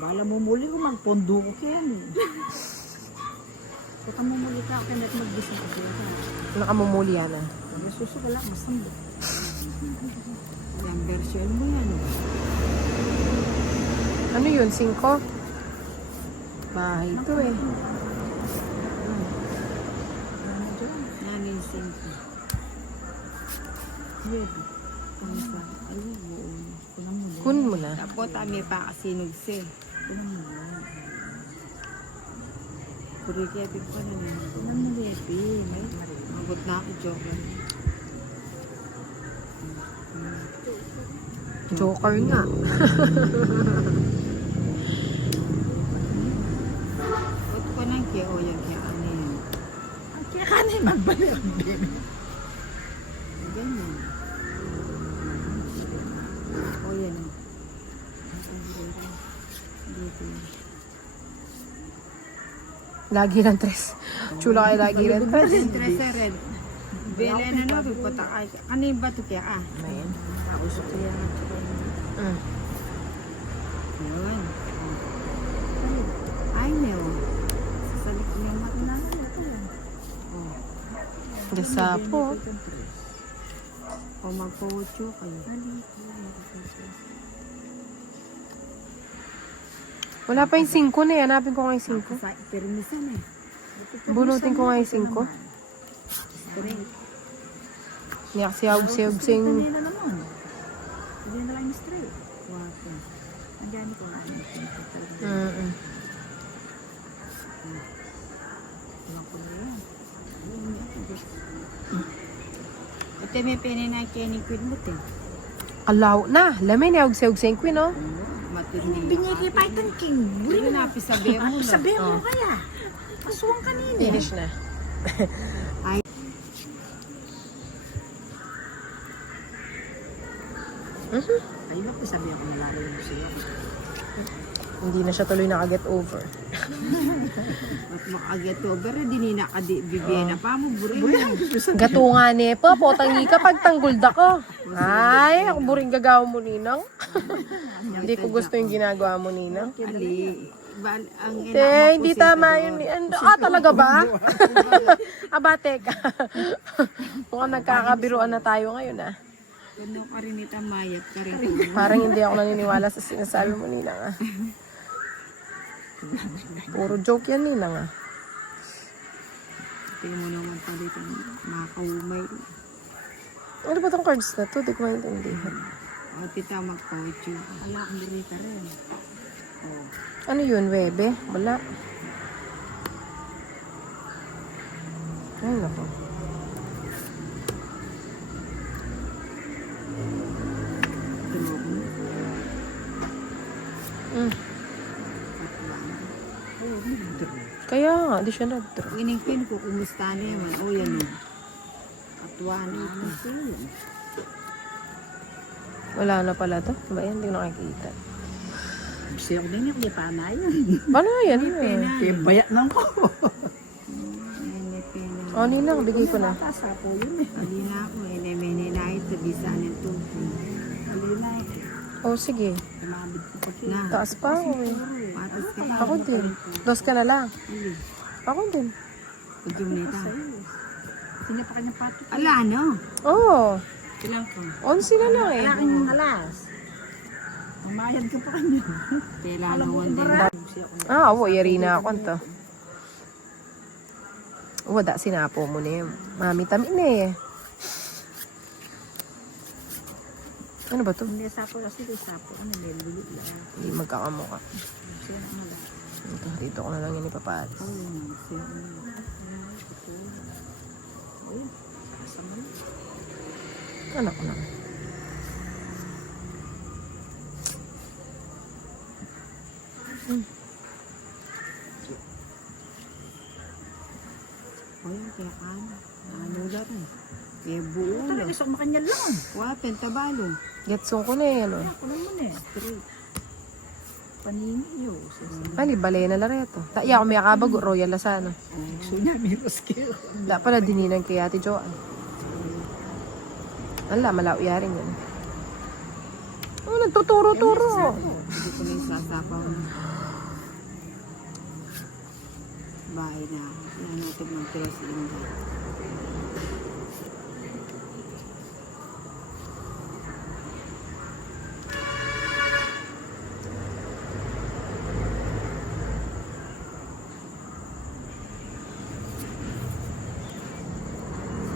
Bala mo muli ko, magpondo ko kaya eh. Kung mo muli ka, kaya natin magbisa ka kaya. Nakamumuli yan ah. Nasusugal ako, masamba. Yung version mo yan. Ano yun? 5? Bahay ito eh. Nangin 5. Ready. Ano pa? Ayun, buo. Kulang mo. Kun mo na. Tapos kami pa kasinog siya. Kulang mo. Puri kaya big pa rin eh. Kulang mo, baby. Magot na ako, joke. Joker nga. Ba't ko nang kaya o yung kaya ano yan? Ang kaya ka na yung magbalik din. Ganyan. O yan. Dito. Lagi ng tres. Chula kayo lagi rin. Interest red. Bele na no, pagpata ay. Ano yung bato kaya ah? Ayan. Kausok kaya. Yun. Ay, no. Sasalik ko yung mata na ito. Oh. Gasapo. O magpo-ucho kayo. Wala pa yung 5 na eh. Hanapin ko nga yung 5. Sa permisan eh. Bunutin ko nga yung 5. Straight. Niyak siyag-siyag sing. Kanina naman. Hindi na lang yung straight. Wapo. Andiyan ko. Wapo na yan. Ito may pene na Kenny Quid mo eh. Alaw na. Lamin niya siyag sing queen no? Matindi. Binyay Python King. Buri na pisabi mo na. Sabi mo kaya. Pasuwang kanina. Finish na. Ay, naku, sabi ako nalalo mo siya. Hindi na siya tuloy nakaget over. At makaget over, di na bibigyan na pa mo, buri. Gatungan eh pa. Potangi ka pagtanggol da ko. Ay, ako buring gagawa mo ninang. Hindi ko gusto yung ginagawa mo ninang. Ali, ang Hindi tama yun. Talaga ba? Aba, teka. Mukhang nagkakabiruan na tayo ngayon ah. Kuno ka rin ita mayat ka rin. Parang hindi ako naniniwala sa sinasabi mo ninang ah. Puro joke yan ninang ah. Tingin mo naman palit ang makaumay. Ano ba tong cards na to? Di ko maintindihan. O, tita magpawityo. Ala, ang biri ka rin. O, Ano yun, webe? Wala. Ay, nako. tulog mo. Kaya nga, di siya nag-draw. Iningpin ko, kumusta na yaman. O, yan o. Katuan ito. Wala na pala to. Ba yan? Hindi ko nakikita. Siya ko din yung kaya yun. Paano yan? Kaya bayat lang ko. O, ninang, bigay ko na. Kasapo yun eh. Alina ako, elemene na ito, bisa ng tubo. Alina ako. O, sige. Kumabit ko pa na. Taas pa ako eh. Patas ka pa. Ako din. 2 ka na lang. Ali, Ako din. kujong nita. Sino pa kanyang pato? Ala, no? Oo. Ilang ko? 11 na lang eh. Kailangan yung alas. Umayad ka pa kanya. Kailangan one din. Ah, awo, yari na ako to. Wada, sinapo mo na yun. Mami, tamin na eh. Ano ba to? Hindi sapo kasi di sapo. Ano may lulu lang. Hindi magkakamukha. Siya na mala. Ito, dito ko na lang yun ipapalit. Anak ko na. O yan, kaya ano? Ano lang eh. Kaya buo Talaga lang. isang makanya lang. Wapen, tabalo. Getsong ko na eh, ano. Ako naman eh. Paniniyo. Ali, balay na lang ito. Taya ako may akabag, Royal Lasano. Sunya, miros kayo. Da pala dininan kay Ate Joanne. Ala, malaw yaring yun. Oh, nagtuturo-turo. Hindi ko na yung Magsasapaw na. Bahay na. Yan natin magtira si Inday.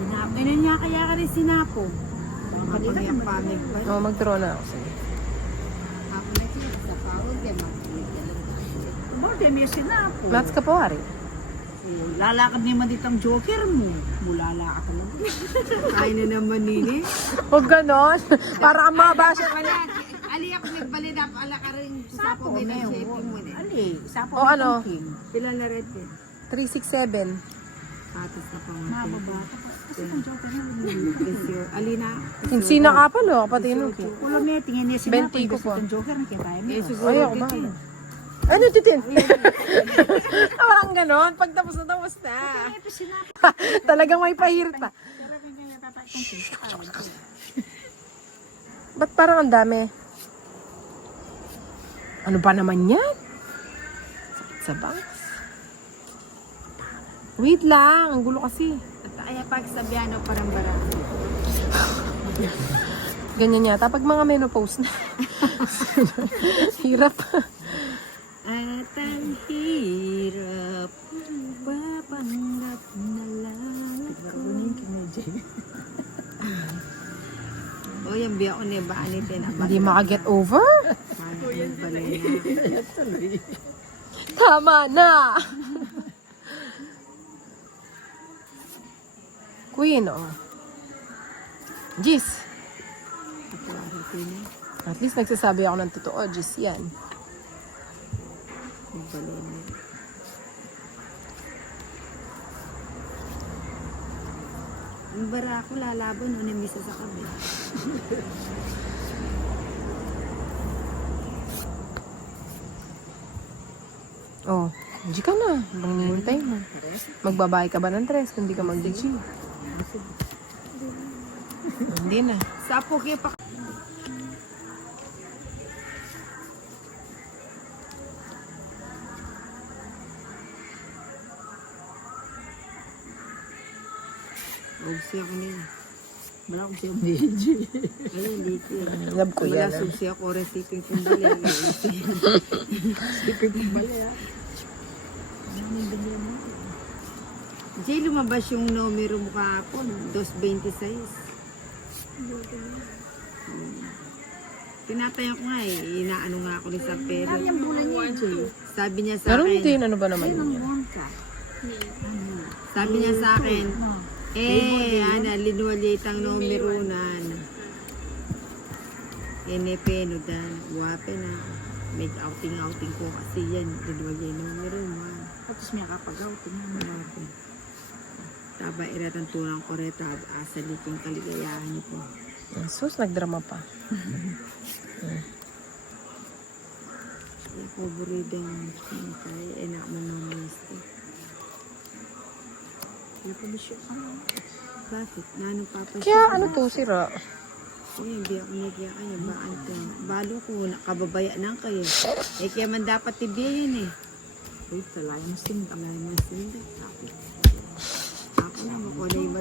Sinapo. Ano niya kaya ka rin sinapo? Kapag pamig ba? Oo, mag-draw na ako. Sige. Ako na siya. Sa pahod yan. Kumorde, may sinapo. Mats ka po, Ari. Lalakad naman dito ang joker mo. Mulala ka talaga. Kaya na naman nini. Huwag ganon. Para ang mabasa. Wala. Ali ako nagbalid ako. Ala ka rin. Sapo mo na shaping mo na. Ali, sapo O, ano? Pila na red din. 367. Patos na pang Mababa. Kasi ang joker mo. Alina. Kinsina ka pa, no? Kapatid no. Ulo niya, tingin niya sinapo. 20 ko po. Ang joker, nakita mo. Eh, siguro. Ay, ako ba? Ano, titin? Parang ganon. Pag tapos na, tapos na. Ito sinapo. Talagang may pahirit pa. Talaga niya tatay kong Ba't parang ang dami? Ano ba naman yan? Sakit sa bangs. Wait lang, ang gulo kasi. At ay pag sabiano parang barang. Ganyan yata. Pag mga menopause na. Hirap. At ang hirap papanggap na lang ako. O yung biya ko ni ba anitin. Hindi makaget over? Balay na. Tama na! Queen, oh. Gis. At least nagsasabi ako ng totoo. Gis yan. Balay na. Ang bara ako lalaban o namisa sa kabi. Oh, G ka na. Bang nihintay mo. Magbabayad ka ba ng dress kung di ka mag-G? Hindi na. Sapo kayo pa. Huwag siya ko niya. Wala akong siyang DJ. Ayun, dito. Love ko yan. Wala susi ako resiping kong bali. Sipin kong bali ah. Jay, lumabas yung numero mo kahapon. 226. Tinatayan ko nga eh. Inaano nga ako ni San Pedro. Yung bulan niya, Jay. Sabi niya sa Meron akin. din, ano ba naman yun? Ka. Sabi niya sa akin. Ana, linuwalit ang numero nan. NP, no dan. Wape na. May outing ko kasi yan. Linuwalit ang numero mo. Tapos may kapagaw. Tingnan mo. Wape. Taba iratang tunang koreta. Asaliking kaligayahan niyo po. Sus, nagdrama pa. Paboridang kaya enak mo ng mister. Bakit? Nanong papasya? Kaya ano to, sira? Hindi ako nagyaan niya. Baan ko? Balo ko, nakababaya na kayo. Eh, kaya man dapat tibiyan eh. Uy, talay mo sinda. Talay mo sinda. Ako na, makulay ba